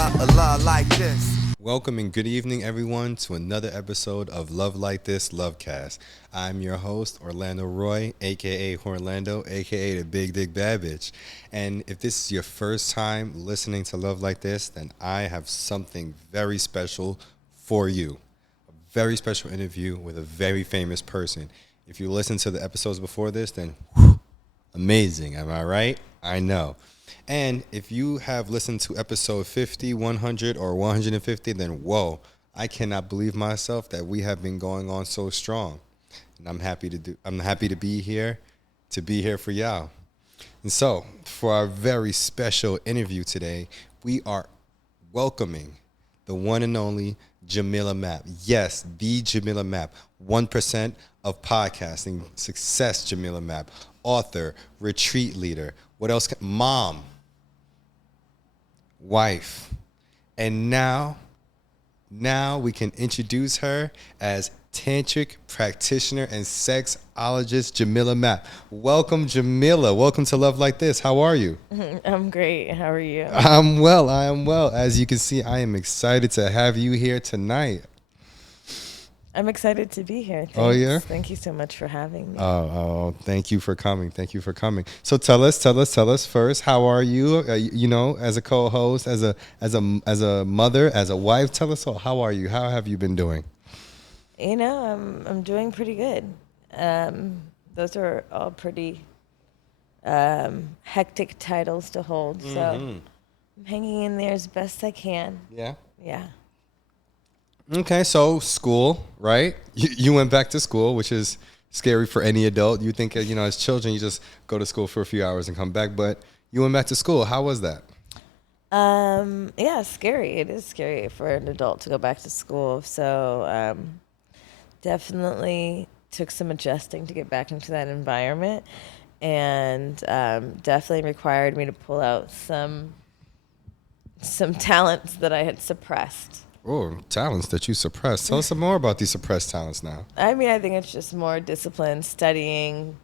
love like this. Welcome and good evening, everyone, to another episode of Love Like This Lovecast. I'm your host, Orlando Roy, a.k.a. Orlando, a.k.a. the Big Dick Bad Bitch. And if this is your first time listening to Love Like This, then I have something very special for you. A very special interview with a very famous person. If you listen to the episodes before this, then amazing, am I right? I know. And if you have listened to episode 50, 100, or 150, then whoa, I cannot believe myself that we have been going on so strong. And I'm happy to be here for y'all. And so, for our very special interview today, we are welcoming the one and only Jamila Mapp. Yes, the Jamila Mapp, 1% of podcasting success. Jamila Mapp, author, retreat leader. What else? Mom, wife, and now we can introduce her as tantric practitioner and sexologist Jamila Mapp. Welcome, Jamila. Welcome to Love Like This. How are you? I'm great. How are you? I am well. As you can see, I am excited to have you here tonight. I'm excited to be here. Thanks. Oh, yeah? Thank you so much for having me. Oh, thank you for coming. So tell us first, how are you? As a co-host, as a mother, as a wife, tell us all, how are you? How have you been doing? I'm doing pretty good. Those are all pretty hectic titles to hold. So I'm hanging in there as best I can. Yeah. Yeah. Okay, so school, right? You went back to school, which is scary for any adult. You think, as children, you just go to school for a few hours and come back, but you went back to school. How was that? Yeah, scary. It is scary for an adult to go back to school. So definitely took some adjusting to get back into that environment, and definitely required me to pull out some talents that I had suppressed. Oh, talents that you suppressed. Tell us some more about these suppressed talents now. I think it's just more discipline, studying,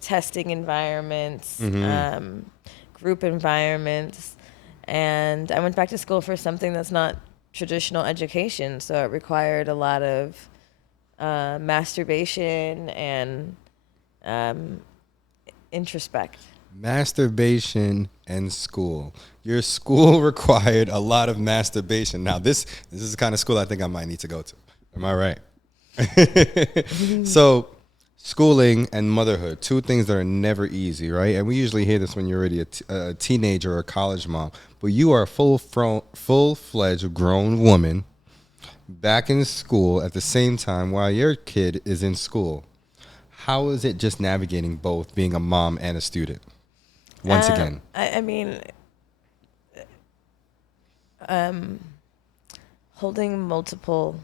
testing environments, group environments. And I went back to school for something that's not traditional education. So it required a lot of masturbation and introspect. Masturbation and school. Your school required a lot of masturbation. Now, this is the kind of school I think I might need to go to. Am I right? So, schooling and motherhood, two things that are never easy, right? And we usually hear this when you're already a teenager or a college mom. But you are a full-fledged grown woman back in school at the same time while your kid is in school. How is it just navigating both, being a mom and a student? Once again. Holding multiple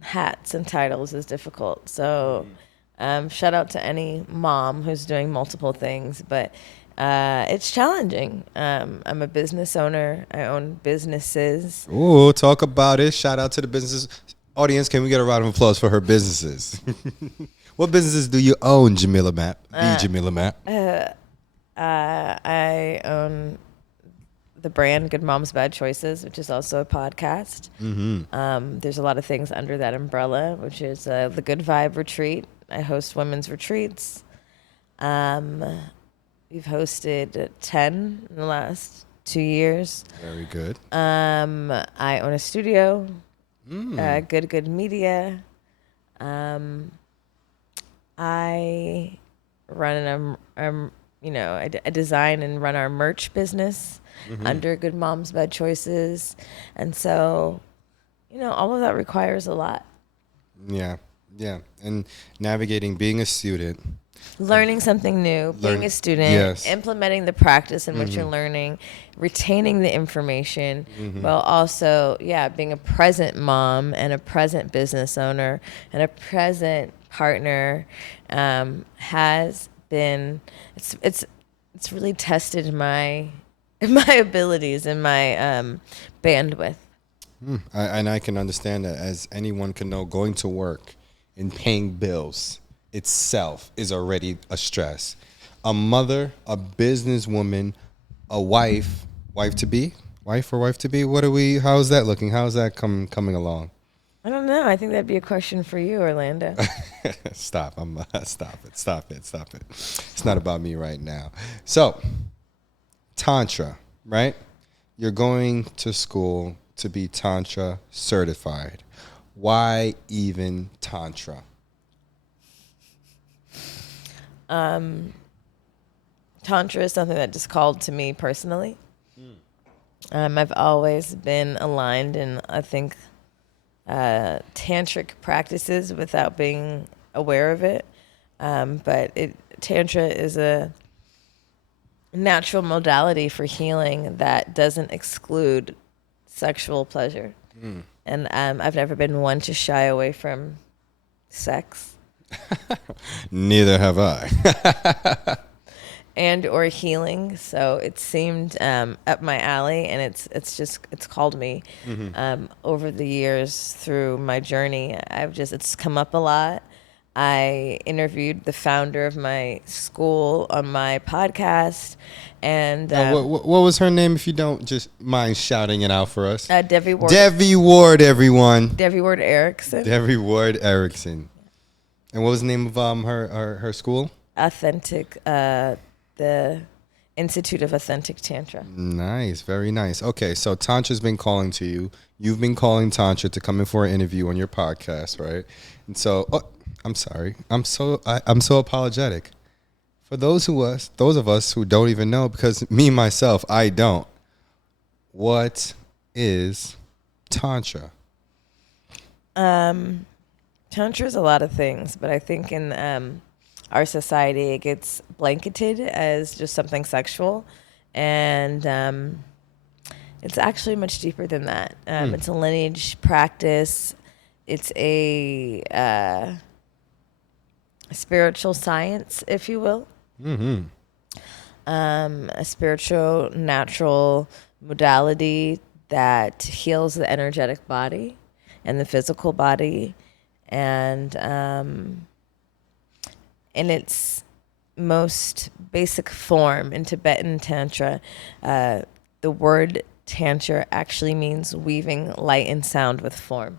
hats and titles is difficult. So shout out to any mom who's doing multiple things, but it's challenging. I'm a business owner. I own businesses. Ooh, talk about it. Shout out to the businesses. Audience, can we get a round of applause for her businesses? What businesses do you own, Jamila Mapp? Jamila Mapp. I own the brand Good Moms Bad Choices, which is also a podcast. There's a lot of things under that umbrella, which is the Good Vibe Retreat. I host women's retreats. We've hosted 10 in the last 2 years. Very good. I own a studio, Good Media. I run I design and run our merch business under Good Moms Bad Choices, and so all of that requires a lot. Yeah, and navigating being a student, learning something new, being a student, yes. Implementing the practice in which you're learning, retaining the information, while also being a present mom and a present business owner and a present partner has been it's really tested my abilities and my bandwidth. And I can understand that, as anyone can know, going to work and paying bills itself is already a stress. A mother, a businesswoman, a wife to be, Wife or wife to be? What are we? How's that looking? How's that coming along? I don't know. I think that'd be a question for you, Orlando. Stop! Stop it! Stop it! Stop it! It's not about me right now. So, tantra, right? You're going to school to be tantra certified. Why even tantra? Tantra is something that just called to me personally. I've always been aligned in, I think, tantric practices without being aware of it. But tantra is a natural modality for healing that doesn't exclude sexual pleasure. And I've never been one to shy away from sex. Neither have I. And or healing, so it seemed up my alley, and it's called me over the years through my journey. It's come up a lot. I interviewed the founder of my school on my podcast, and What was her name? If you don't just mind shouting it out for us. Devi Ward. Devi Ward, everyone. Devi Ward Erickson. Devi Ward Erickson. And what was the name of her school? Authentic. The Institute of Authentic Tantra. Nice, very nice. Okay, so Tantra's been calling to you. You've been calling Tantra to come in for an interview on your podcast, right? And so, I'm sorry. I'm so apologetic. For those of us who don't even know, because me myself, I don't. What is Tantra? Tantra is a lot of things, but I think in our society, it gets blanketed as just something sexual, and it's actually much deeper than that. It's a lineage practice. It's a spiritual science, if you will. A spiritual, natural modality that heals the energetic body and the physical body, and in its most basic form in Tibetan Tantra, the word Tantra actually means weaving light and sound with form.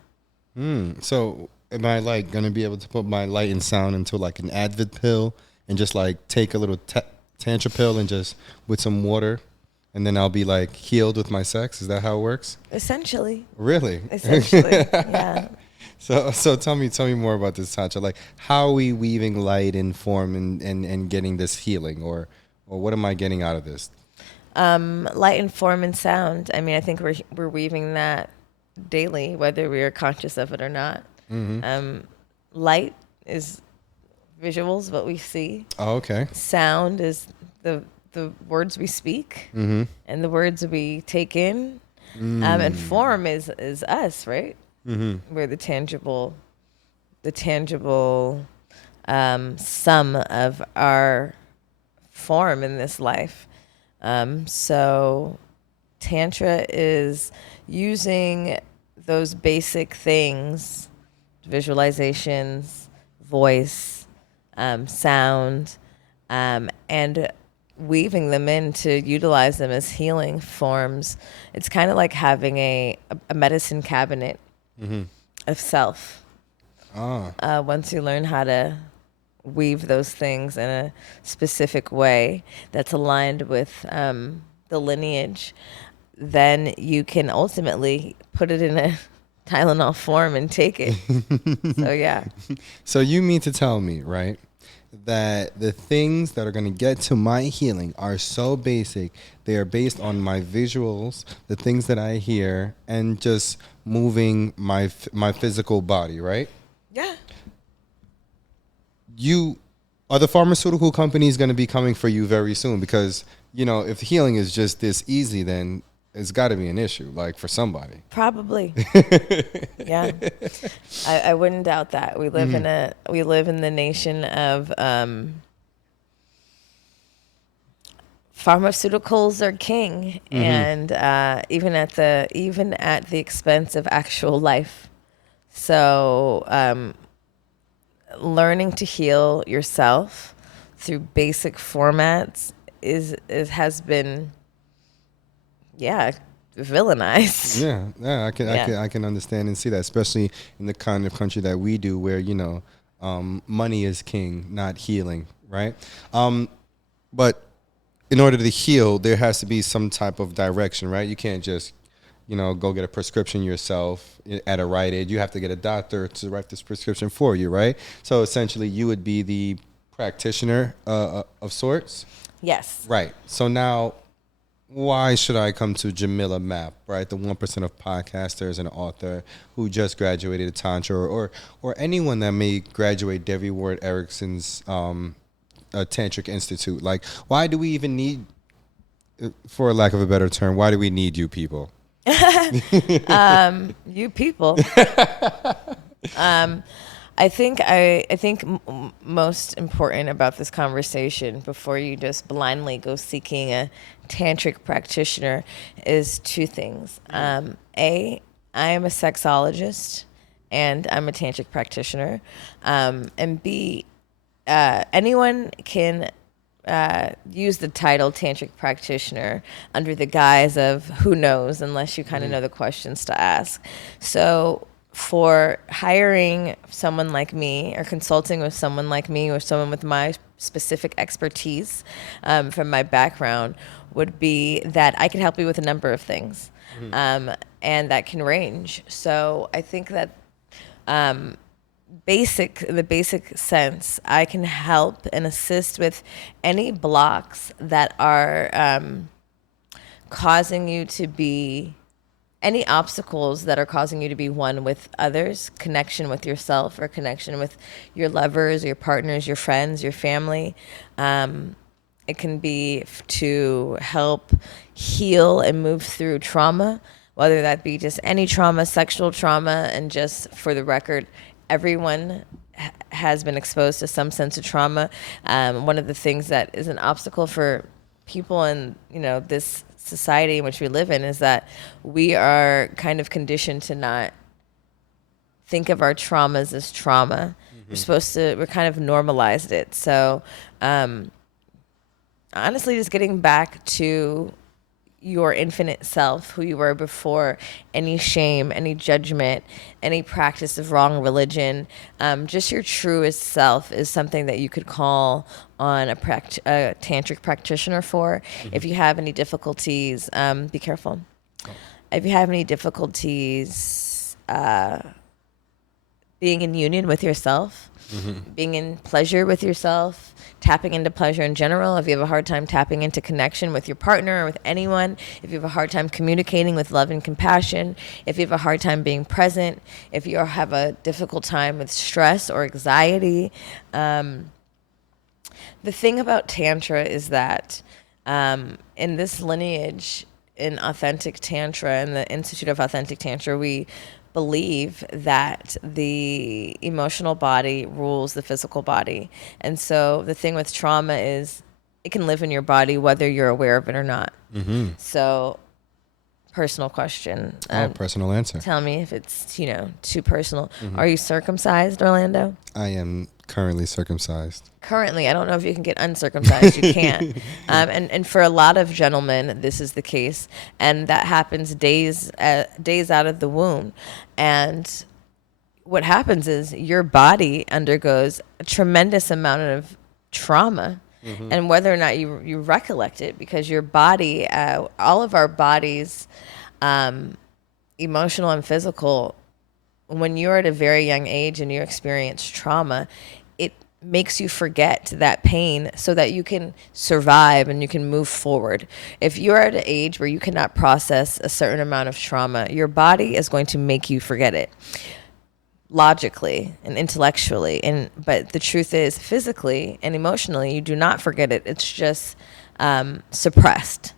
So am I like going to be able to put my light and sound into like an Advil pill and just like take a little Tantra pill and just with some water, and then I'll be like healed with my sex? Is that how it works? Essentially. Really? Essentially, yeah. So tell me more about this Tantra. Like, how are we weaving light and form and getting this healing, or what am I getting out of this? Light and form and sound. I mean, I think we're weaving that daily, whether we are conscious of it or not. Light is visuals, what we see. Oh, okay. Sound is the words we speak and the words we take in. And form is us, right? We're the tangible sum of our form in this life. So Tantra is using those basic things, visualizations, voice, sound, and weaving them in to utilize them as healing forms. It's kind of like having a medicine cabinet of self. Once you learn how to weave those things in a specific way that's aligned with the lineage, then you can ultimately put it in a Tylenol form and take it. So, yeah. So you mean to tell me, right, that the things that are going to get to my healing are so basic, they are based on my visuals, the things that I hear, and just moving my physical body, right? Yeah. Are the pharmaceutical companies going to be coming for you very soon? Because, if healing is just this easy, then it's got to be an issue, like for somebody. Probably. Yeah. I wouldn't doubt that. We live in the nation of pharmaceuticals are king, and even at the expense of actual life. So learning to heal yourself through basic formats has been villainized. Yeah, I can understand and see that, especially in the kind of country that we do, where money is king, not healing, right? But in order to heal, there has to be some type of direction, right? You can't just go get a prescription yourself at a Rite Aid. You have to get a doctor to write this prescription for you, right? So essentially, you would be the practitioner of sorts. Yes. Right. So now, why should I come to Jamila Mapp, right? The 1% of podcasters and author who just graduated at Tantra, or anyone that may graduate Devi Ward Erickson's Tantric Institute. Like, why do we even need, for lack of a better term, why do we need you people? You people. I think most important about this conversation, before you just blindly go seeking a tantric practitioner, is two things. A, I am a sexologist and I'm a tantric practitioner. And B, anyone can use the title tantric practitioner under the guise of who knows, unless you kind of know the questions to ask. So for hiring someone like me, or consulting with someone like me, or someone with my specific expertise from my background, would be that I can help you with a number of things, and that can range. So I think that in the basic sense, I can help and assist with any blocks that are causing you to be, any obstacles that are causing you to be one with others, connection with yourself or connection with your lovers, your partners, your friends, your family. It can be to help heal and move through trauma, whether that be just any trauma, sexual trauma. And just for the record, everyone has been exposed to some sense of trauma. One of the things that is an obstacle for people in this society in which we live in is that we are kind of conditioned to not think of our traumas as trauma. We're kind of normalized it. So honestly, just getting back to your infinite self, who you were before any shame, any judgment, any practice of wrong religion, just your truest self is something that you could call on a tantric practitioner for. If you have any difficulties, be careful. If you have any difficulties being in union with yourself, being in pleasure with yourself, tapping into pleasure in general, if you have a hard time tapping into connection with your partner or with anyone, if you have a hard time communicating with love and compassion, if you have a hard time being present, if you have a difficult time with stress or anxiety, the thing about Tantra is that in this lineage, in Authentic Tantra, in the Institute of Authentic Tantra, we believe that the emotional body rules the physical body. And so the thing with trauma is it can live in your body whether you're aware of it or not. So, personal question. Personal answer. Tell me if it's, too personal. Are you circumcised, Orlando? I am currently circumcised. Currently, I don't know if you can get uncircumcised. You can't. And for a lot of gentlemen, this is the case. And that happens days out of the womb. And what happens is your body undergoes a tremendous amount of trauma. And whether or not you recollect it, because your body, all of our bodies, emotional and physical, when you're at a very young age and you experience trauma, it makes you forget that pain so that you can survive and you can move forward. If you're at an age where you cannot process a certain amount of trauma, your body is going to make you forget it. Logically and intellectually, but the truth is, physically and emotionally, you do not forget it. It's just suppressed.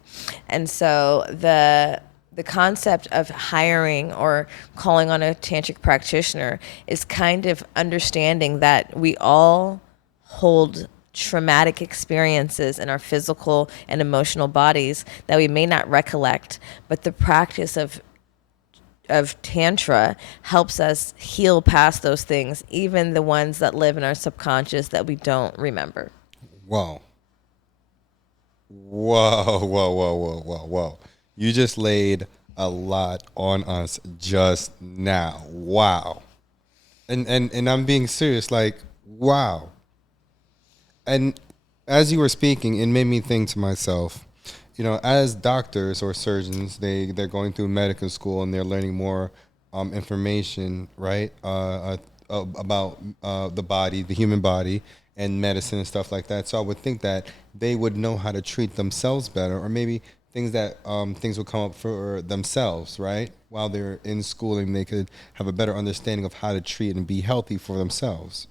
And so the concept of hiring or calling on a tantric practitioner is kind of understanding that we all hold traumatic experiences in our physical and emotional bodies that we may not recollect, but the practice of Tantra helps us heal past those things, even the ones that live in our subconscious that we don't remember. Whoa. You just laid a lot on us just now. Wow. And I'm being serious, like, wow. And as you were speaking, it made me think to myself, as doctors or surgeons, they're going through medical school and they're learning more information, right, about the body, the human body, and medicine and stuff like that. So I would think that they would know how to treat themselves better, or maybe things will come up for themselves, right? While they're in schooling, they could have a better understanding of how to treat and be healthy for themselves.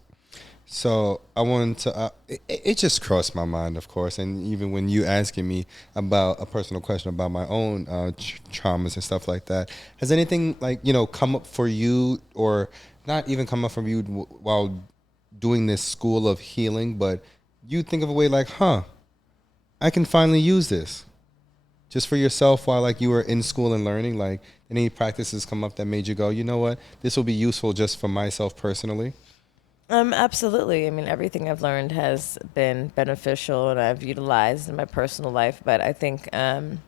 So I wanted to. It just crossed my mind, of course, and even when you asking me about a personal question about my own traumas and stuff like that, has anything like come up for you, or not even come up for you while doing this school of healing, but you think of a way like, I can finally use this, just for yourself while like you were in school and learning, like any practices come up that made you go, you know what, this will be useful just for myself personally. Absolutely. I mean, everything I've learned has been beneficial and I've utilized in my personal life. But I think in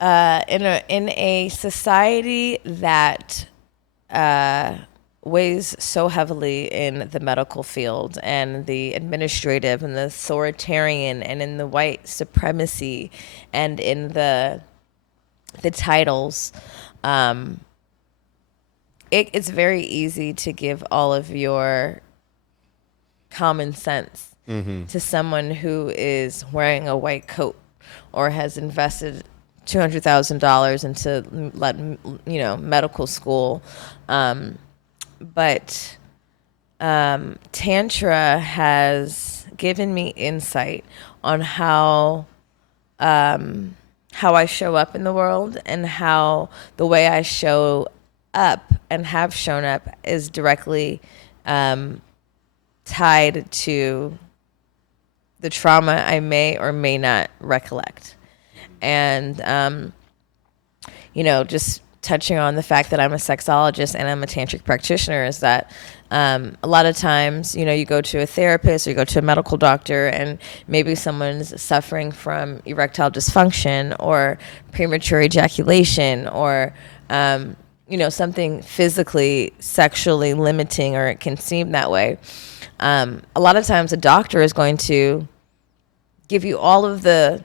a society that weighs so heavily in the medical field and the administrative and the authoritarian and in the white supremacy and in the titles, it's very easy to give all of your common sense to someone who is wearing a white coat or has invested $200,000 into medical school. But Tantra has given me insight on how I show up in the world, and how the way I show up and have shown up is directly tied to the trauma I may or may not recollect. And, just touching on the fact that I'm a sexologist and I'm a tantric practitioner, is that a lot of times, you go to a therapist or you go to a medical doctor and maybe someone's suffering from erectile dysfunction or premature ejaculation or, something physically, sexually limiting, or it can seem that way. A lot of times a doctor is going to give you all of the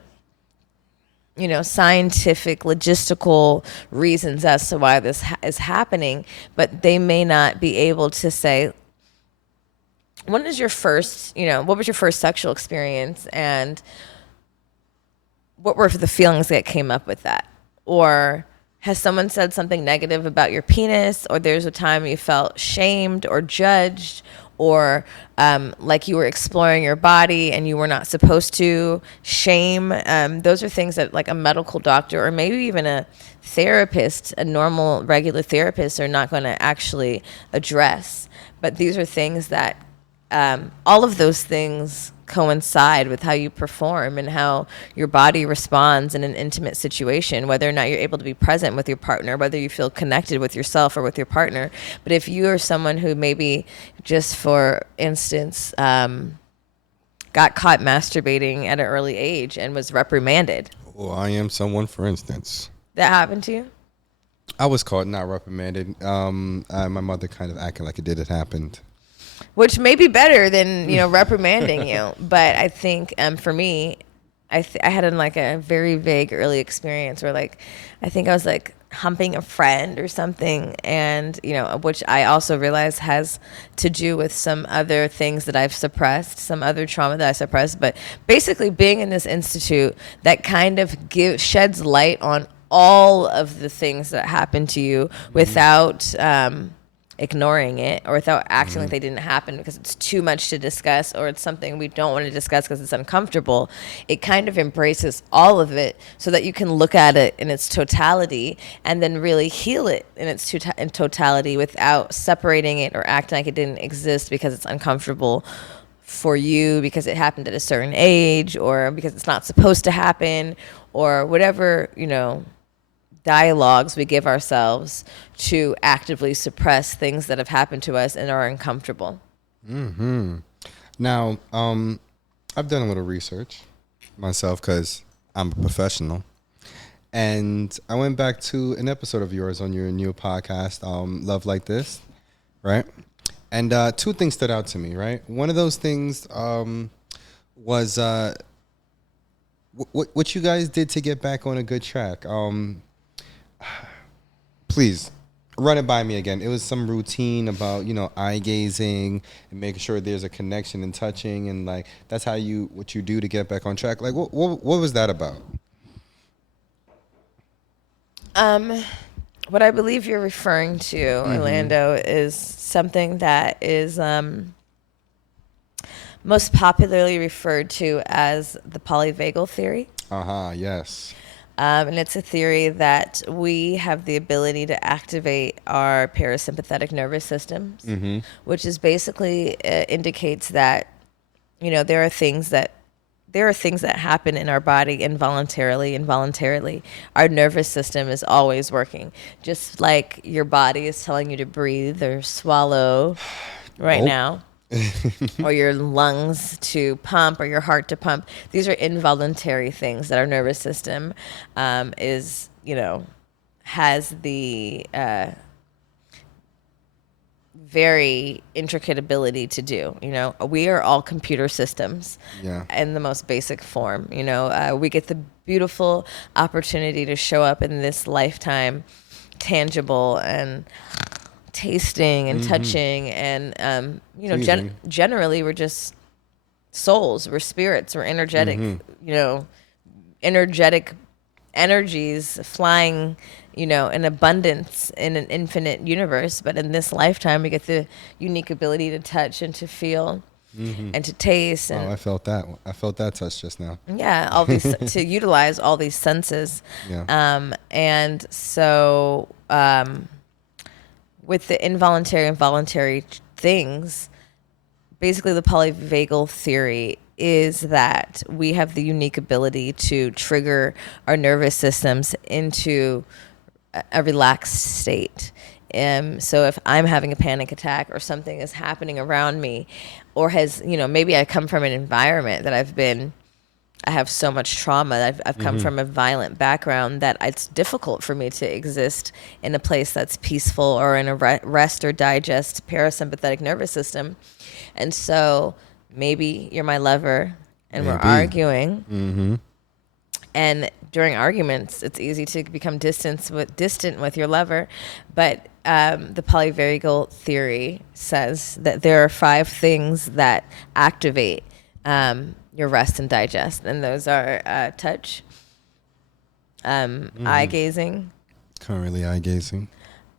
scientific, logistical reasons as to why this is happening, but they may not be able to say, what was your first sexual experience, and what were the feelings that came up with that? Or has someone said something negative about your penis, or there's a time you felt shamed or judged, or like you were exploring your body and you were not supposed to. Shame. Those are things that like a medical doctor or maybe even a therapist, a normal, regular therapist, are not going to actually address. But these are things that all of those things coincide with how you perform and how your body responds in an intimate situation, whether or not you're able to be present with your partner, whether you feel connected with yourself or with your partner. But if you are someone who maybe just for instance got caught masturbating at an early age and was reprimanded. Well, I am someone, for instance. That happened to you? I was caught, not reprimanded. My mother kind of acted like it happened. Which may be better than, reprimanding you. But I think for me, I had a very vague early experience where I think I was humping a friend or something. And, which I also realized has to do with some other things that I've suppressed, some other trauma that I suppressed. But basically being in this institute that kind of sheds light on all of the things that happen to you without ignoring it or without acting like they didn't happen because it's too much to discuss or it's something we don't want to discuss because it's uncomfortable. It kind of embraces all of it so that you can look at it in its totality and then really heal it in its in totality without separating it or acting like it didn't exist because it's uncomfortable for you because it happened at a certain age or because it's not supposed to happen or whatever, dialogues we give ourselves to actively suppress things that have happened to us and are uncomfortable. Now, I've done a little research myself because I'm a professional. And I went back to an episode of yours on your new podcast, Love Like This, right? And two things stood out to me, right? One of those things was what you guys did to get back on a good track. Please run it by me again. It was some routine about, eye gazing and making sure there's a connection and touching, and like that's what you do to get back on track. Like what was that about? What I believe you're referring to, Orlando, is something that is most popularly referred to as the polyvagal theory. Yes. And it's a theory that we have the ability to activate our parasympathetic nervous systems, which is basically indicates that, there are things that happen in our body involuntarily. Our nervous system is always working, just like your body is telling you to breathe or swallow right now. Or your lungs to pump or your heart to pump. These are involuntary things that our nervous system has the very intricate ability to do. We are all computer systems in the most basic form. We get the beautiful opportunity to show up in this lifetime tangible and tasting and touching and generally we're just souls, we're spirits, we're energetic energetic energies flying in abundance in an infinite universe. But in this lifetime we get the unique ability to touch and to feel and to taste. And I felt that touch just now. All these to utilize all these senses. And so with the involuntary and voluntary things, basically the polyvagal theory is that we have the unique ability to trigger our nervous systems into a relaxed state. So if I'm having a panic attack or something is happening around me, or maybe I come from an environment that I have so much trauma. I've come from a violent background that it's difficult for me to exist in a place that's peaceful or in a rest or digest parasympathetic nervous system. And so maybe you're my lover and we're arguing. And during arguments, it's easy to become distant with your lover. But the polyvagal theory says that there are 5 things that activate your rest and digest, and those are touch, eye gazing. Currently eye gazing.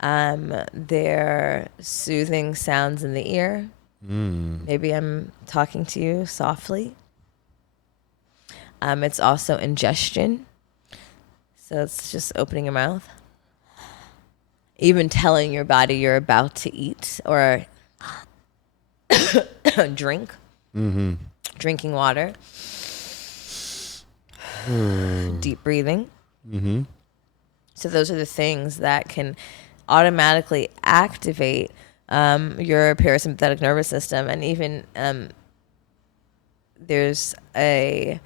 They're soothing sounds in the ear. Maybe I'm talking to you softly. It's also ingestion, so it's just opening your mouth. Even telling your body you're about to eat or drink. Drinking water, deep breathing. So those are the things that can automatically activate your parasympathetic nervous system. And even there's a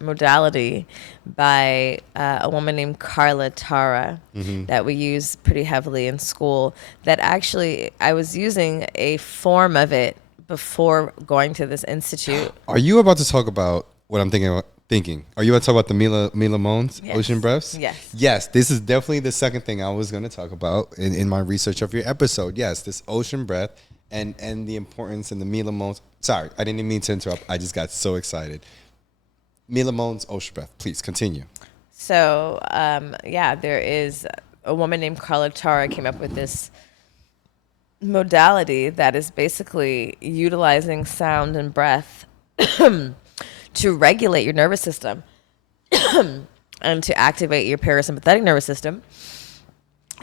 modality by a woman named Carla Tara that we use pretty heavily in school, that actually I was using a form of it before going to this institute. Are you about to talk about what I'm thinking? Are you about to talk about the Mila Moans, Ocean Breaths? Yes. Yes, this is definitely the second thing I was going to talk about in my research of your episode. Yes, this ocean breath and the importance in the Mila Moans. Sorry, I didn't mean to interrupt. I just got so excited. Mila Moans, ocean breath. Please continue. So, there is a woman named Carla Tara came up with this modality that is basically utilizing sound and breath to regulate your nervous system and to activate your parasympathetic nervous system.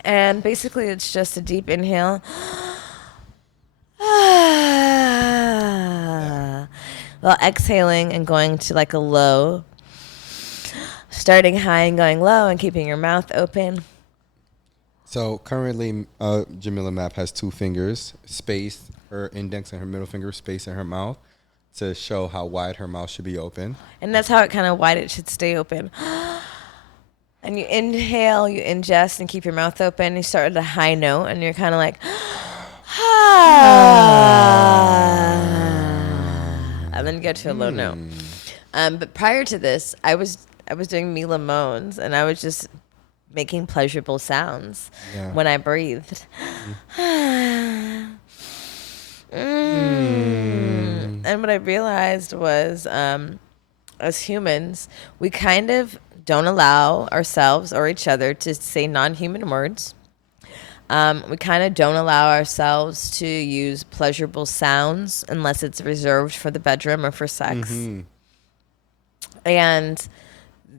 And basically it's just a deep inhale while exhaling and going to like a low, starting high and going low and keeping your mouth open. So currently, Jamila Mapp has 2 fingers, spaced, her index and her middle finger spaced in her mouth. to show how wide her mouth should be open. And that's how it kind of wide it should stay open. And you inhale, you ingest, and keep your mouth open. You start at a high note, and you're kind of like, and then you go to a low note. But prior to this, I was doing Mila moans, and I was just making pleasurable sounds when I breathed. And what I realized was, as humans, we kind of don't allow ourselves or each other to say non-human words. We kind of don't allow ourselves to use pleasurable sounds unless it's reserved for the bedroom or for sex. And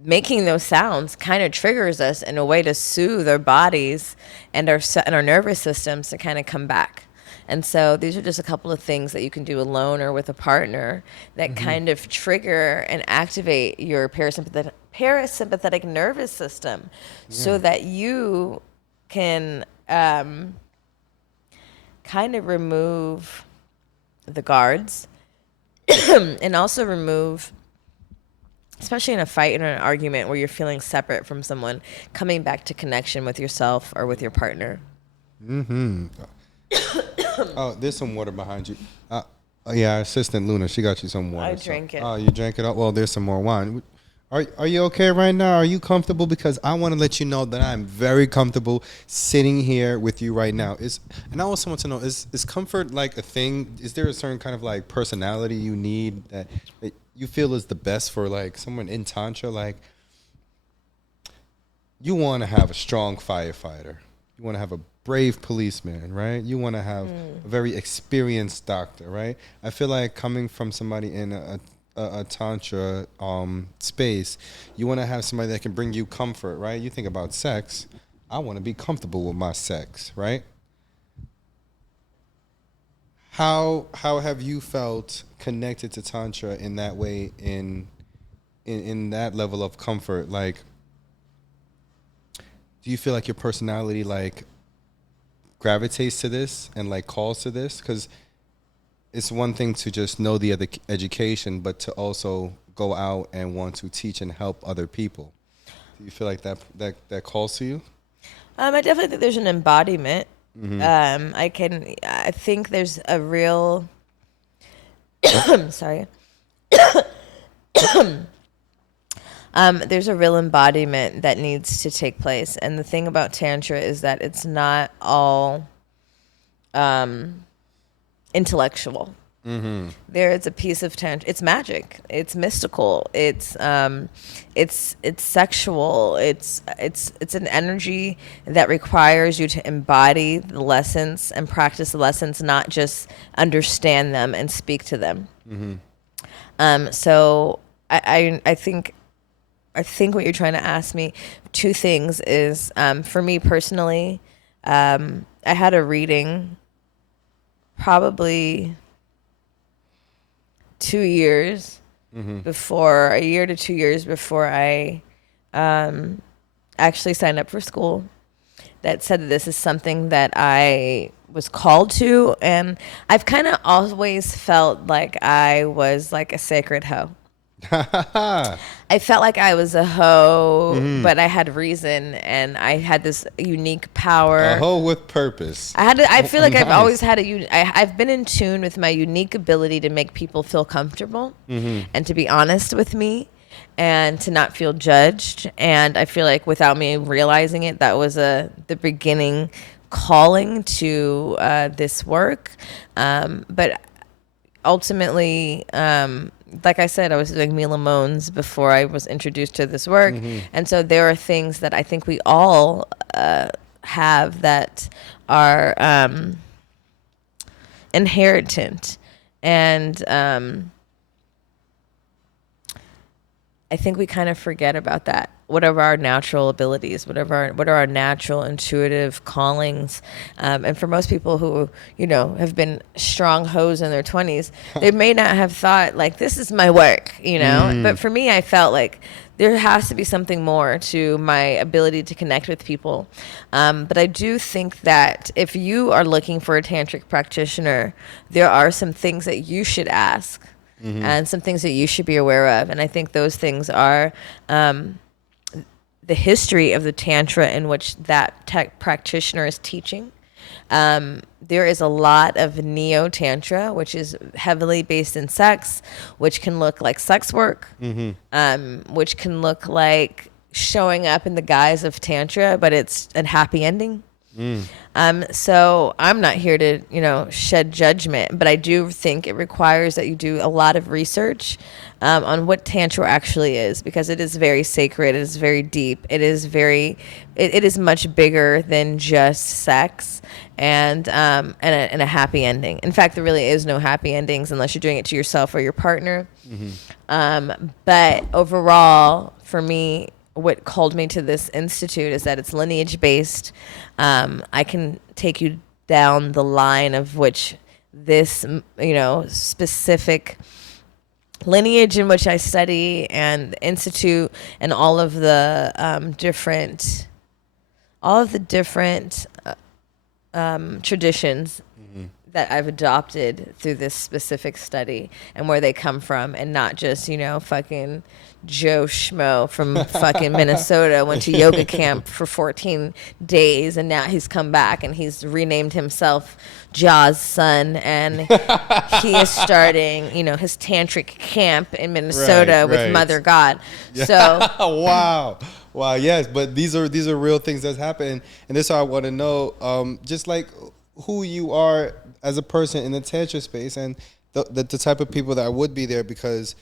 making those sounds kind of triggers us in a way to soothe our bodies and our nervous systems to kind of come back. And so these are just a couple of things that you can do alone or with a partner that kind of trigger and activate your parasympathetic nervous system so that you can kind of remove the guards and also remove, especially in a fight or an argument where you're feeling separate from someone, coming back to connection with yourself or with your partner. Oh, there's some water behind you. Yeah, our assistant Luna, she got you some water. I drank it. Oh, you drank it up? Well, there's some more wine. Are you okay right now? Are you comfortable? Because I want to let you know that I'm very comfortable sitting here with you right now. And I also want to know, is comfort like a thing? Is there a certain kind of like personality you need that you feel is the best for like someone in Tantra? Like, you want to have a strong firefighter. You want to have a brave policeman, right? You want to have a very experienced doctor, right? I feel like coming from somebody in a Tantra space, you want to have somebody that can bring you comfort, right? You think about sex. I want to be comfortable with my sex, right? How have you felt connected to Tantra in that way, in that level of comfort? Like, do you feel like your personality like gravitates to this and like calls to this? Because it's one thing to just know the other education, but to also go out and want to teach and help other people. Do you feel like that calls to you? I definitely think there's an embodiment. I think there's a real sorry. There's a real embodiment that needs to take place. And the thing about Tantra is that it's not all intellectual. There is a piece of Tantra. It's magic. It's mystical. It's sexual. It's an energy that requires you to embody the lessons and practice the lessons, not just understand them and speak to them. So I think what you're trying to ask me, two things is, for me personally, I had a reading probably 2 years before, a year to 2 years before I actually signed up for school, that said that this is something that I was called to. And I've kind of always felt like I was like a sacred hoe. I felt like I was a hoe, but I had reason and I had this unique power. A hoe with purpose. I feel like I've Nice. always had I've been in tune with my unique ability to make people feel comfortable and to be honest with me and to not feel judged. And I feel like without me realizing it, that was the beginning calling to this work. But ultimately, like I said, I was doing Mila moans before I was introduced to this work. And so there are things that I think we all have that are inheritant. And I think we kind of forget about that. What are our natural abilities? What are our natural intuitive callings? And for most people who, have been strong hoes in their 20s, they may not have thought like, this is my work, But for me, I felt like there has to be something more to my ability to connect with people. But I do think that if you are looking for a tantric practitioner, there are some things that you should ask. and some things that you should be aware of. And I think those things are the history of the Tantra in which that practitioner is teaching. There is a lot of neo-Tantra, which is heavily based in sex, which can look like sex work, which can look like showing up in the guise of Tantra, but it's a happy ending. So I'm not here to, shed judgment, but I do think it requires that you do a lot of research on what Tantra actually is, because it is very sacred. It is very deep. It is it is much bigger than just sex and a happy ending. In fact, there really is no happy endings unless you're doing it to yourself or your partner. But overall, for me, what called me to this institute is that it's lineage based. I can take you down the line of which this, specific lineage in which I study and the institute and all of the different traditions that I've adopted through this specific study and where they come from, and not just, fucking Joe Schmo from fucking Minnesota went to yoga camp for 14 days and now he's come back and he's renamed himself Ja's son, and he is starting, his tantric camp in Minnesota with Mother God. Yeah. So wow, yes, but these are real things that's happening, and this is how I want to know, just like who you are as a person in the Tantra space, and the type of people that would be there, because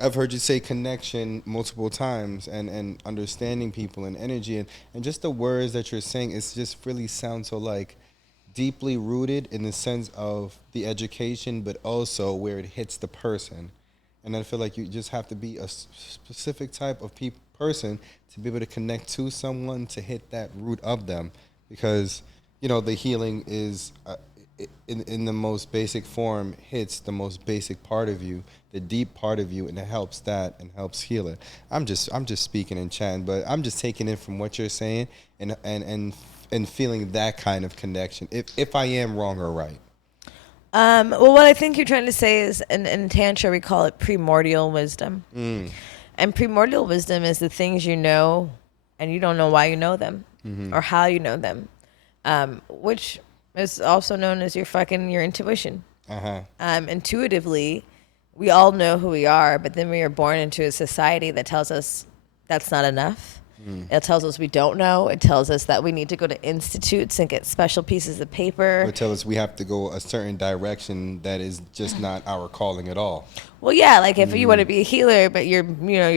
I've heard you say connection multiple times, and understanding people and energy, and just the words that you're saying, it's just really sounds so like deeply rooted in the sense of the education, but also where it hits the person. And I feel like you just have to be a specific type of person to be able to connect to someone, to hit that root of them, because the healing is in the most basic form hits the most basic part of you, the deep part of you, and it helps that and helps heal it. I'm just speaking in chat, but I'm just taking it from what you're saying and feeling that kind of connection. If I am wrong or right. Well, what I think you're trying to say is, in Tantra we call it primordial wisdom. And primordial wisdom is the things you know and you don't know why you know them or how you know them, which is also known as your intuition. Intuitively, we all know who we are, but then we are born into a society that tells us that's not enough. It tells us we don't know. It tells us that we need to go to institutes and get special pieces of paper. It tells us we have to go a certain direction that is just not our calling at all. Well, yeah, like if you want to be a healer, but your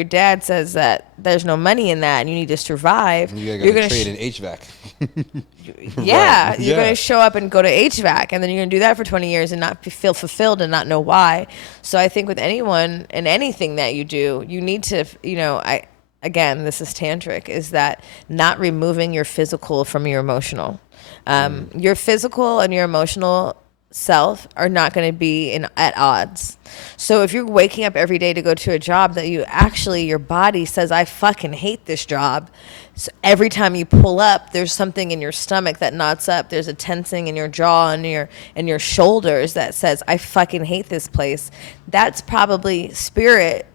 dad says that there's no money in that and you need to survive, you're going to trade in HVAC. Yeah, right. You're going to show up and go to HVAC, and then you're going to do that for 20 years and not feel fulfilled and not know why. So I think with anyone and anything that you do, you need to, again, this is tantric, is that not removing your physical from your emotional. Your physical and your emotional self are not going to be at odds. So if you're waking up every day to go to a job that your body says, I fucking hate this job. So every time you pull up, there's something in your stomach that knots up. There's a tensing in your jaw and your shoulders that says, I fucking hate this place. That's probably spirit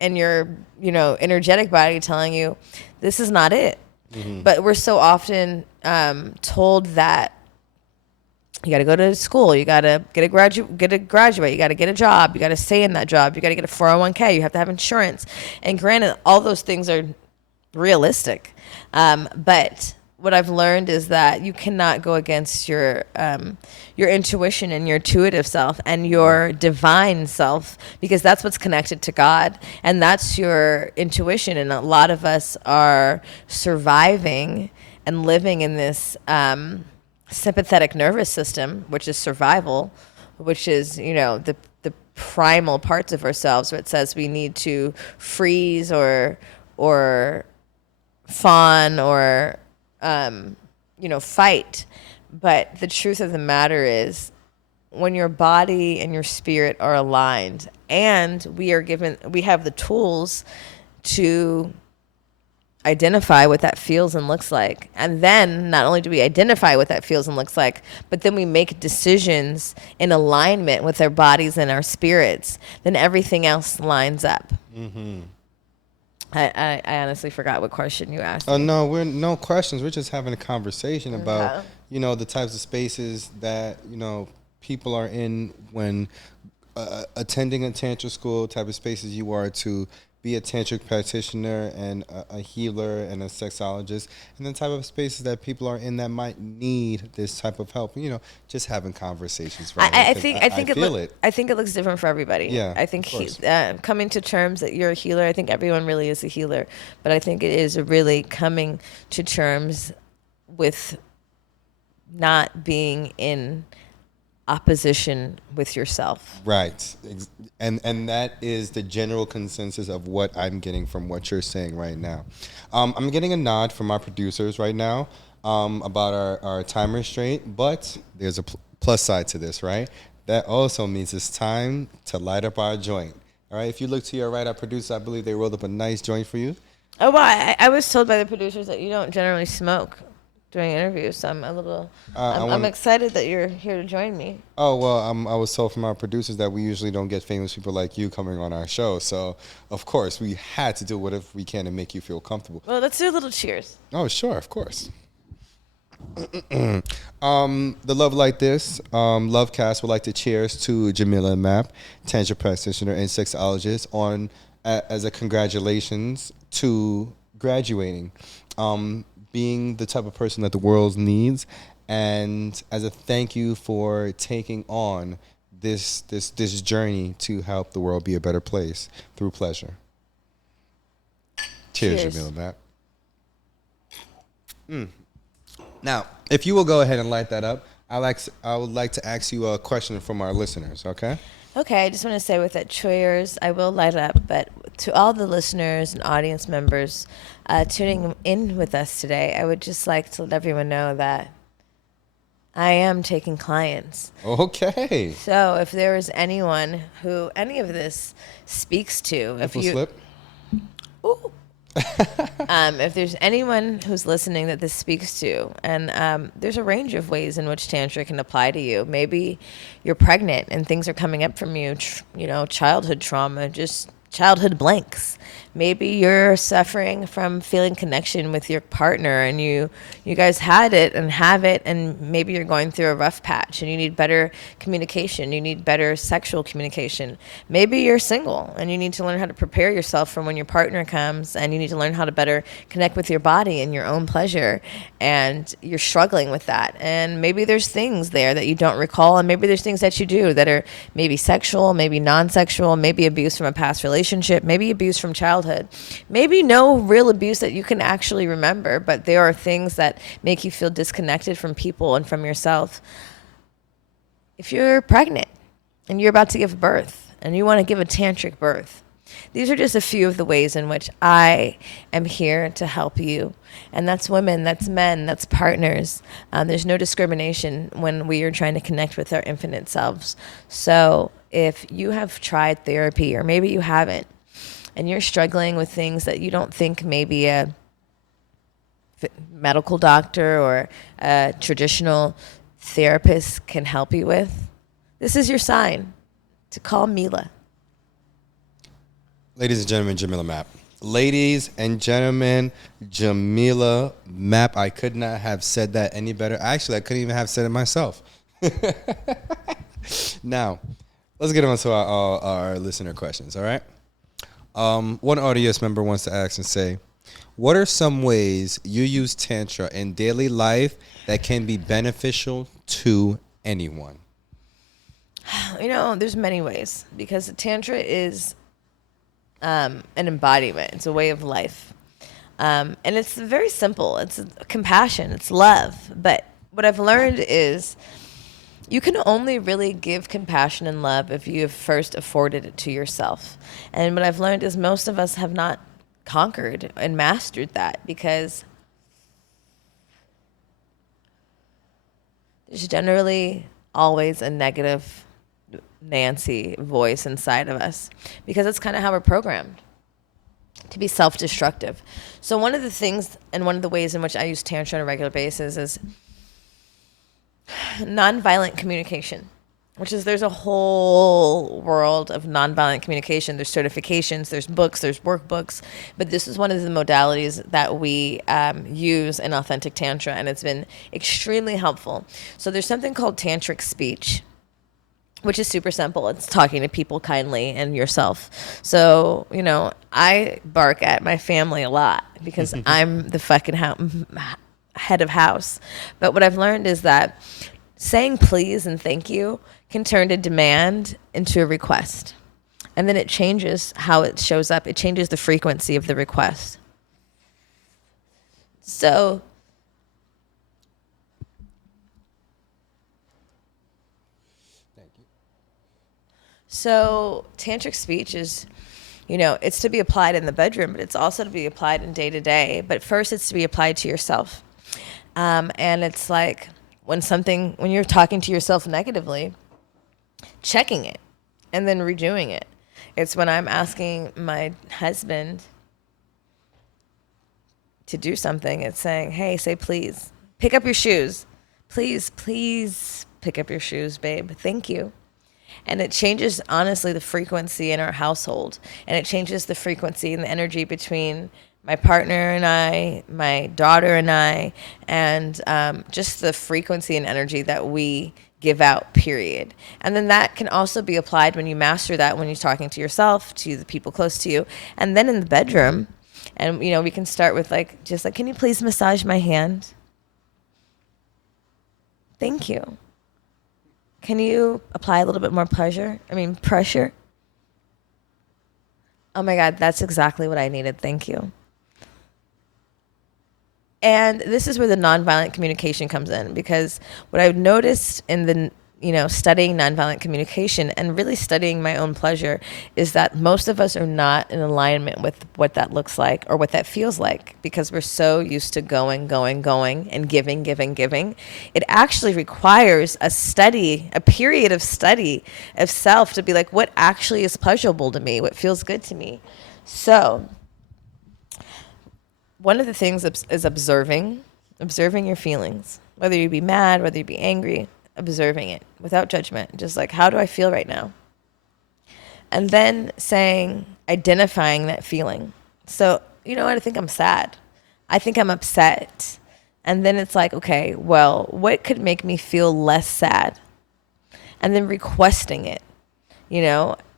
and your, energetic body telling you this is not it. But we're so often told that you got to go to school, you got to get a graduate, you got to get a job, you got to stay in that job, you got to get a 401k, you have to have insurance. And granted, all those things are realistic. But what I've learned is that you cannot go against your intuition and your intuitive self and your divine self, because that's what's connected to God, and that's your intuition. And a lot of us are surviving and living in this sympathetic nervous system, which is survival, which is the primal parts of ourselves, where it says we need to freeze or fawn or fight. But the truth of the matter is, when your body and your spirit are aligned, and we have the tools to identify what that feels and looks like. And then not only do we identify what that feels and looks like, but then we make decisions in alignment with our bodies and our spirits, then everything else lines up. Mm-hmm. I honestly forgot what question you asked. Oh, no, we're no questions. We're just having a conversation about, the types of spaces that, people are in when attending a tantra school, type of spaces you are to be a tantric practitioner and a healer and a sexologist, and the type of spaces that people are in that might need this type of help. Just having conversations. Right? I think it looks different for everybody. Yeah, I think coming to terms that you're a healer. I think everyone really is a healer, but I think it is really coming to terms with not being in opposition with yourself. Right. And that is the general consensus of what I'm getting from what you're saying right now. I'm getting a nod from our producers right now about our time restraint, but there's a plus side to this, right? That also means it's time to light up our joint. All right. If you look to your right, our producers, I believe they rolled up a nice joint for you. Oh, well, I was told by the producers that you don't generally smoke during interviews, so I'm a little. I'm excited that you're here to join me. Oh well, I was told from our producers that we usually don't get famous people like you coming on our show, so of course we had to do whatever we can to make you feel comfortable. Well, let's do a little cheers. Oh sure, of course. The Love Like This Lovecast would like to cheers to Jamila Mapp, tantra practitioner and sexologist, on as a congratulations to graduating. Being the type of person that the world needs, and as a thank you for taking on this journey to help the world be a better place through pleasure. Cheers. Jamila Mapp. Now, if you will go ahead and light that up, I would like to ask you a question from our listeners, okay? Okay, I just want to say with that cheers, I will light up, but to all the listeners and audience members tuning in with us today, I would just like to let everyone know that I am taking clients. Okay. So if there is anyone who any of this speaks to, if there's anyone who's listening that this speaks to, and there's a range of ways in which Tantra can apply to you. Maybe you're pregnant and things are coming up from you, childhood trauma, just childhood blanks. Maybe you're suffering from feeling connection with your partner and you guys had it and have it, and maybe you're going through a rough patch and you need better communication. You need better sexual communication. Maybe you're single and you need to learn how to prepare yourself for when your partner comes, and you need to learn how to better connect with your body and your own pleasure, and you're struggling with that. And maybe there's things there that you don't recall, and maybe there's things that you do that are maybe sexual, maybe non-sexual, maybe abuse from a past relationship, maybe abuse from childhood. Maybe no real abuse that you can actually remember, but there are things that make you feel disconnected from people and from yourself. If you're pregnant and you're about to give birth and you want to give a tantric birth, these are just a few of the ways in which I am here to help you. And that's women, that's men, that's partners. There's no discrimination when we are trying to connect with our infinite selves. So if you have tried therapy, or maybe you haven't, and you're struggling with things that you don't think maybe a medical doctor or a traditional therapist can help you with, this is your sign to call Mila. Ladies and gentlemen, Jamila Mapp. Ladies and gentlemen, Jamila Mapp. I could not have said that any better. Actually, I couldn't even have said it myself. Now, let's get on to our listener questions, all right? One audience member wants to ask and say, what are some ways you use Tantra in daily life that can be beneficial to anyone? There's many ways, because Tantra is an embodiment. It's a way of life. And it's very simple. It's compassion. It's love. But what I've learned is you can only really give compassion and love if you have first afforded it to yourself. And what I've learned is most of us have not conquered and mastered that, because there's generally always a negative Nancy voice inside of us, because that's kind of how we're programmed. to be self-destructive. So one of the things and one of the ways in which I use tantra on a regular basis is nonviolent communication, which is there's a whole world of nonviolent communication. There's certifications, there's books, there's workbooks, but this is one of the modalities that we use in authentic tantra, and it's been extremely helpful. So there's something called tantric speech, which is super simple. It's talking to people kindly and yourself. So, I bark at my family a lot because I'm the fucking head of house. But what I've learned is that saying please and thank you can turn a demand into a request. And then it changes how it shows up. It changes the frequency of the request. So tantric speech is, it's to be applied in the bedroom, but it's also to be applied in day to day. But first, it's to be applied to yourself. And it's like when you're talking to yourself negatively, checking it and then redoing it. It's when I'm asking my husband to do something, it's saying, hey, say please. Pick up your shoes. Please pick up your shoes, babe. Thank you. And it changes, honestly, the frequency in our household. And it changes the frequency and the energy between my partner and I, my daughter and I, and just the frequency and energy that we give out, period. And then that can also be applied when you master that, when you're talking to yourself, to the people close to you. And then in the bedroom, and, we can start with can you please massage my hand? Thank you. Can you apply a little bit more pressure? Oh my God, that's exactly what I needed. Thank you. And this is where the nonviolent communication comes in, because what I've noticed in the, studying nonviolent communication and really studying my own pleasure is that most of us are not in alignment with what that looks like or what that feels like, because we're so used to going, and giving. It actually requires a period of study of self to be like, what actually is pleasurable to me? What feels good to me? So one of the things is observing your feelings, whether you be mad, whether you be angry, observing it without judgment, just like, how do I feel right now? And then identifying that feeling. So, you know what? I think I'm sad. I think I'm upset. And then it's like, okay, well, what could make me feel less sad? And then requesting it.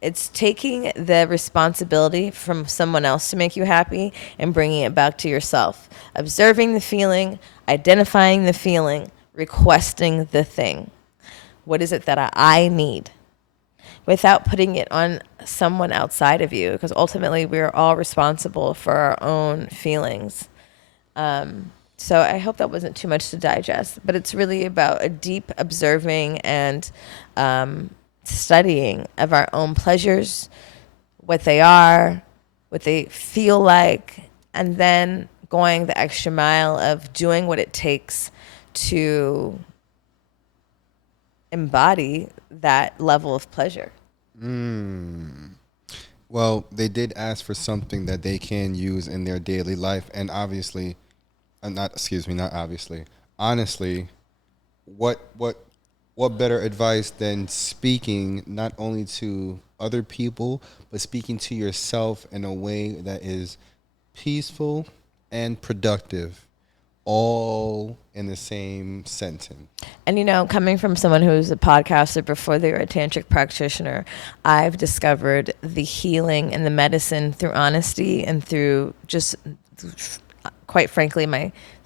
It's taking the responsibility from someone else to make you happy and bringing it back to yourself. Observing the feeling, identifying the feeling, requesting the thing. What is it that I need? Without putting it on someone outside of you, because ultimately we're all responsible for our own feelings. So I hope that wasn't too much to digest, but it's really about a deep observing and studying of our own pleasures, what they are, what they feel like, and then going the extra mile of doing what it takes to embody that level of pleasure. Well, they did ask for something that they can use in their daily life, and honestly, what better advice than speaking not only to other people, but speaking to yourself in a way that is peaceful and productive, all in the same sentence. And coming from someone who's a podcaster before they were a tantric practitioner, I've discovered the healing and the medicine through honesty and through just, quite frankly,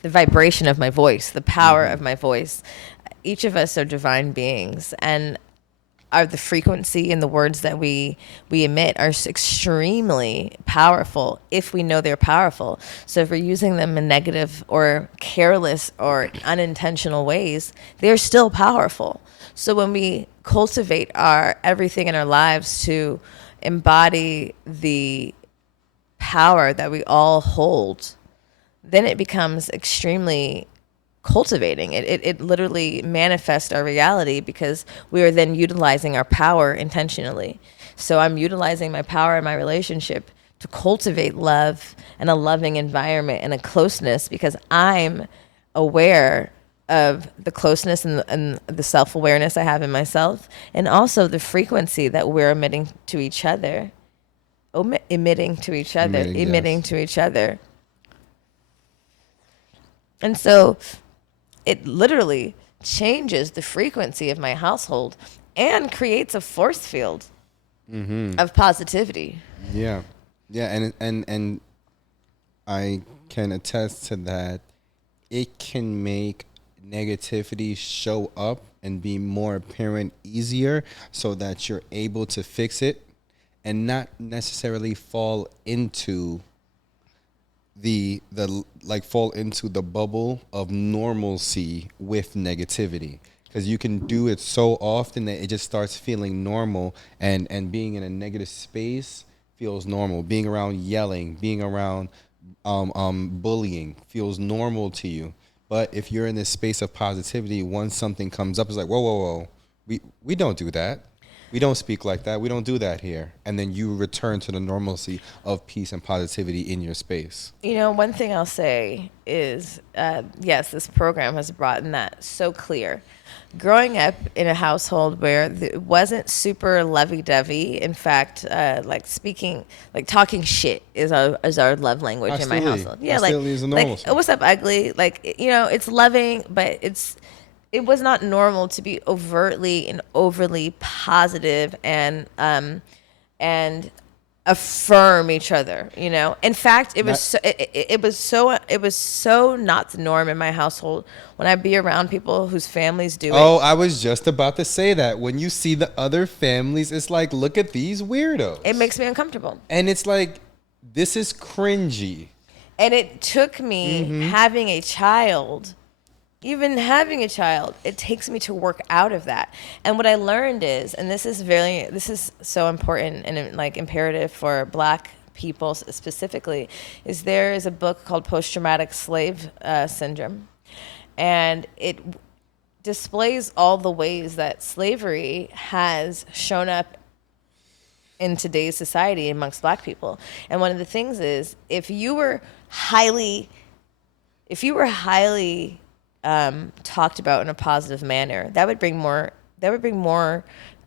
the vibration of my voice, the power of my voice. Each of us are divine beings, and the frequency and the words that we emit are extremely powerful if we know they're powerful. So if we're using them in negative or careless or unintentional ways, they're still powerful. So when we cultivate everything in our lives to embody the power that we all hold, then it becomes extremely cultivating. It literally manifests our reality, because we are then utilizing our power intentionally. So I'm utilizing my power in my relationship to cultivate love and a loving environment and a closeness, because I'm aware of the closeness and the self-awareness I have in myself, and also the frequency that we're emitting to each other. Emitting to each other. And so it literally changes the frequency of my household and creates a force field of positivity. Yeah. Yeah, and I can attest to that. It can make negativity show up and be more apparent easier, so that you're able to fix it and not necessarily fall into the bubble of normalcy with negativity, because you can do it so often that it just starts feeling normal, and being in a negative space feels normal. Being around yelling, being around bullying feels normal to you. But if you're in this space of positivity, once something comes up, it's like, whoa, we don't do that. We don't speak like that. We don't do that here. And then you return to the normalcy of peace and positivity in your space. You know, one thing I'll say is, yes, this program has brought in that so clear. Growing up in a household where it wasn't super lovey-dovey, in fact, talking shit is our love language in my hostility. Yeah, hostility is a normal like what's up, ugly? Like, you know, it's loving, but it was not normal to be overtly and overly positive and affirm each other, you know. In fact, it was so not the norm in my household when I'd be around people whose families do it. Oh, I was just about to say that. When you see the other families, it's like, look at these weirdos. It makes me uncomfortable. And it's like, this is cringy. And it took me having a child. Even having a child, it takes me to work out of that. And what I learned is, and this is so important and like imperative for Black people specifically, is there is a book called Post-Traumatic Slave Syndrome. And it displays all the ways that slavery has shown up in today's society amongst Black people. And one of the things is, if you were highly talked about in a positive manner, that would bring more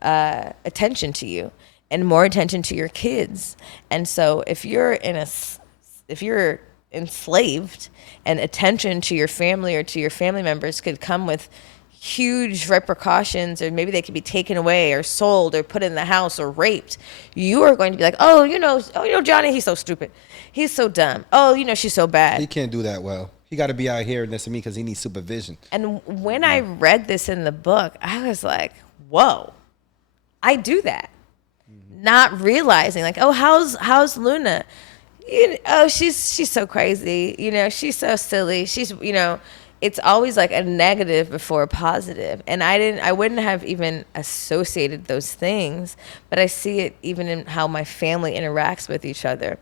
attention to you and more attention to your kids. And so if you're enslaved, and attention to your family or to your family members could come with huge repercussions, or maybe they could be taken away or sold or put in the house or raped, you are going to be like, oh, you know, Johnny, he's so stupid. He's so dumb. Oh, you know, she's so bad. He can't do that well. He got to be out here next to me because he needs supervision. And when I read this in the book, I was like, whoa, I do that. Not realizing, like, oh, how's Luna? Oh, she's so crazy. You know, she's so silly. She's, you know, it's always like a negative before a positive. And I wouldn't have even associated those things, but I see it even in how my family interacts with each other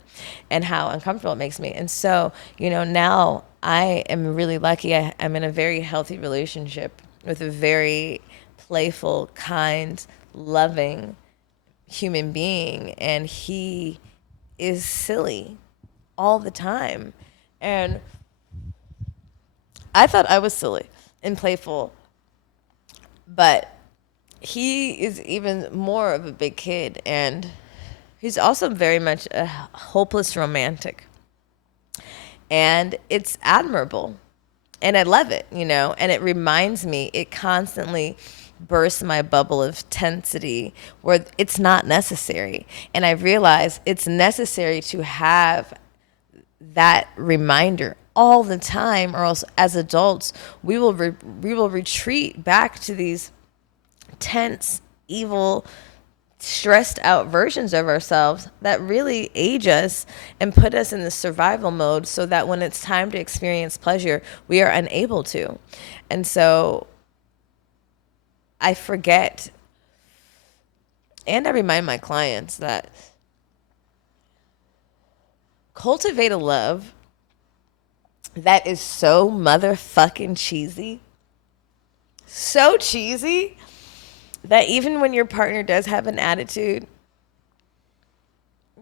and how uncomfortable it makes me. And so, you know, now I am really lucky. I'm in a very healthy relationship with a very playful, kind, loving human being. And he is silly all the time. And I thought I was silly and playful, but he is even more of a big kid, and he's also very much a hopeless romantic. And it's admirable, and I love it, you know, and it reminds me, it constantly bursts my bubble of tensity where it's not necessary. And I realize it's necessary to have that reminder all the time, or else as adults we will retreat back to these tense, evil, stressed out versions of ourselves that really age us and put us in the survival mode, so that when it's time to experience pleasure, we are unable to. And so I forget, and I remind my clients that cultivate a love that is so motherfucking cheesy. So cheesy that even when your partner does have an attitude,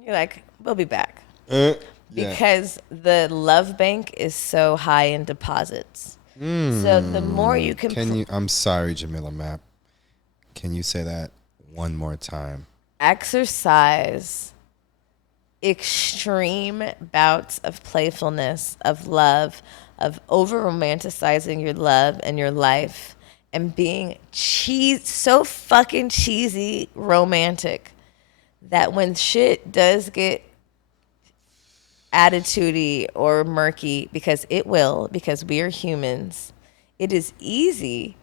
You're like, we'll be back. Yeah. Because the love bank is so high in deposits. So the more you can I'm sorry, Jamila Mapp. Can you say that one more time? exercise extreme bouts of playfulness, of love, of over romanticizing your love and your life, and being so fucking cheesy romantic that when shit does get attitudey or murky, because it will, because we are humans, it is easy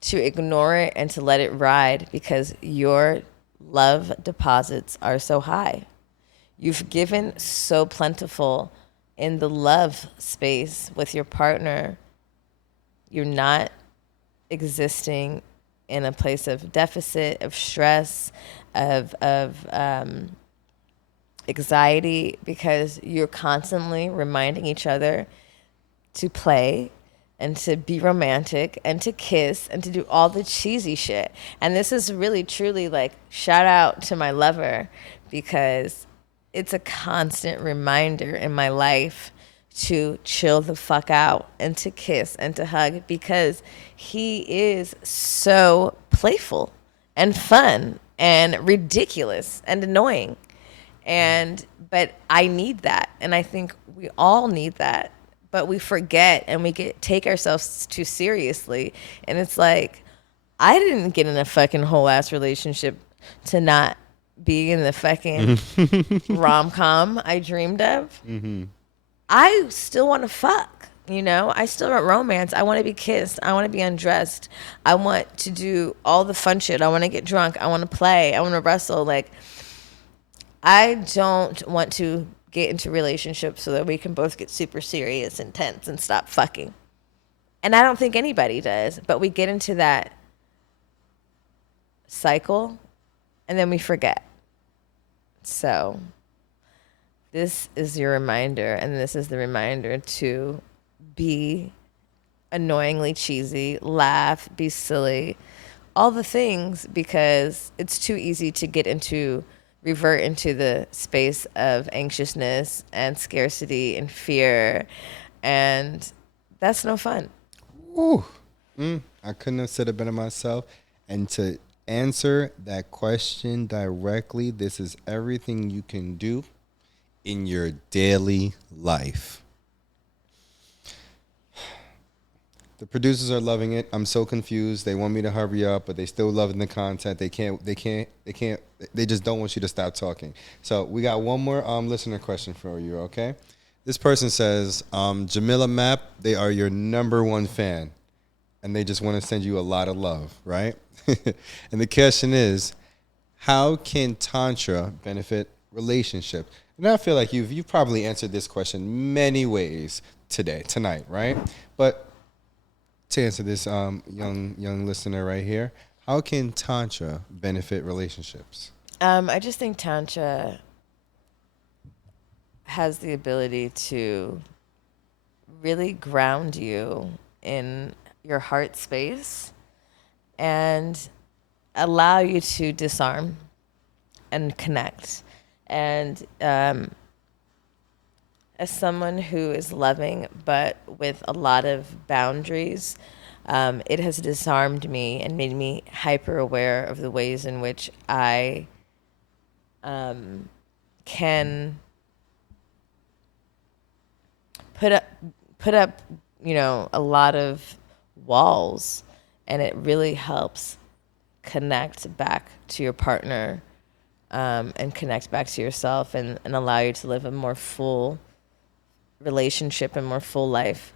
to ignore it and to let it ride because your love deposits are so high. You've given so plentiful in the love space with your partner. You're not existing in a place of deficit, of stress, of anxiety, because you're constantly reminding each other to play and to be romantic and to kiss and to do all the cheesy shit. And this is really, truly like, shout out to my lover, because it's a constant reminder in my life to chill the fuck out and to kiss and to hug, because he is so playful and fun and ridiculous and annoying. But I need that. And I think we all need that. But we forget and we take ourselves too seriously. And it's like, I didn't get in a fucking whole ass relationship to not be in the fucking rom-com I dreamed of. Mm-hmm. I still want to fuck, you know? I still want romance. I want to be kissed. I want to be undressed. I want to do all the fun shit. I want to get drunk. I want to play. I want to wrestle. Like, I don't want to get into relationships so that we can both get super serious and tense and stop fucking. And I don't think anybody does, but we get into that cycle and then we forget. So this is your reminder, and this is the reminder to be annoyingly cheesy, laugh, be silly, all the things, because it's too easy to revert into the space of anxiousness and scarcity and fear, and that's no fun. Ooh. I couldn't have said it better myself. And to answer that question directly, this is everything you can do in your daily life. The producers are loving it. I'm so confused. They want me to hurry up, but they still loving the content. They just don't want you to stop talking. So we got one more listener question for you, okay? This person says, Jamila Mapp, they are your number one fan, and they just want to send you a lot of love, right? And the question is, how can Tantra benefit relationships? And I feel like you've probably answered this question many ways tonight, right? But to answer this young listener right here, how can Tantra benefit relationships? I just think Tantra has the ability to really ground you in your heart space and allow you to disarm and connect. And as someone who is loving but with a lot of boundaries, it has disarmed me and made me hyper aware of the ways in which I can put up, a lot of walls, and it really helps connect back to your partner, and connect back to yourself, and allow you to live a more full relationship and more full life.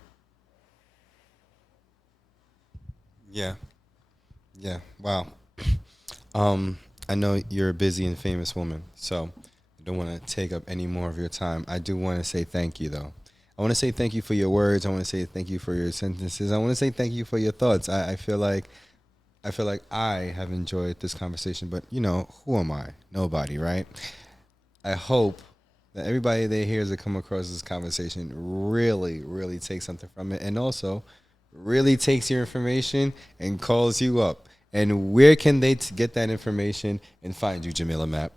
Yeah. Wow. I know you're a busy and famous woman, so I don't want to take up any more of your time. I do want to say thank you, though. I want to say thank you for your words. I want to say thank you for your sentences. I want to say thank you for your thoughts. I feel like I have enjoyed this conversation, but who am I? Nobody, right? I hope that everybody that hears that come across this conversation really, really takes something from it, and also really takes your information and calls you up. And where can they get that information and find you, Jamila Mapp?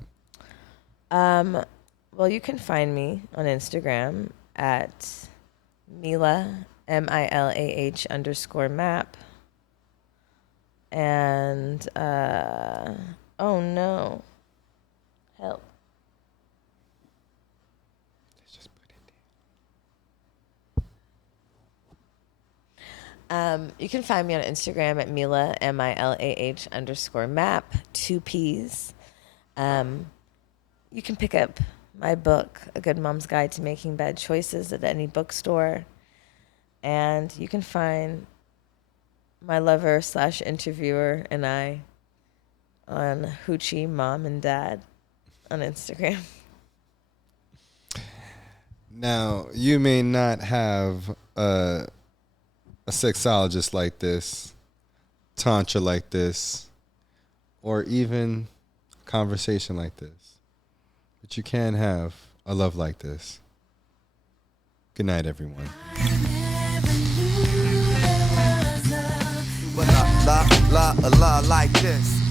Well, you can find me on Instagram at Mila, MILAH _Mapp. And, oh no. Help. Just put it down. You can find me on Instagram at Mila, MILAH _Mapp, 2 P's. You can pick up my book, A Good Mom's Guide to Making Bad Choices, at any bookstore. And you can find my lover / interviewer and I on Hoochie Mom and Dad on Instagram. Now, you may not have a sexologist like this, tantra like this, or even a conversation like this, but you can have a love like this. Good night, everyone. But a love like this.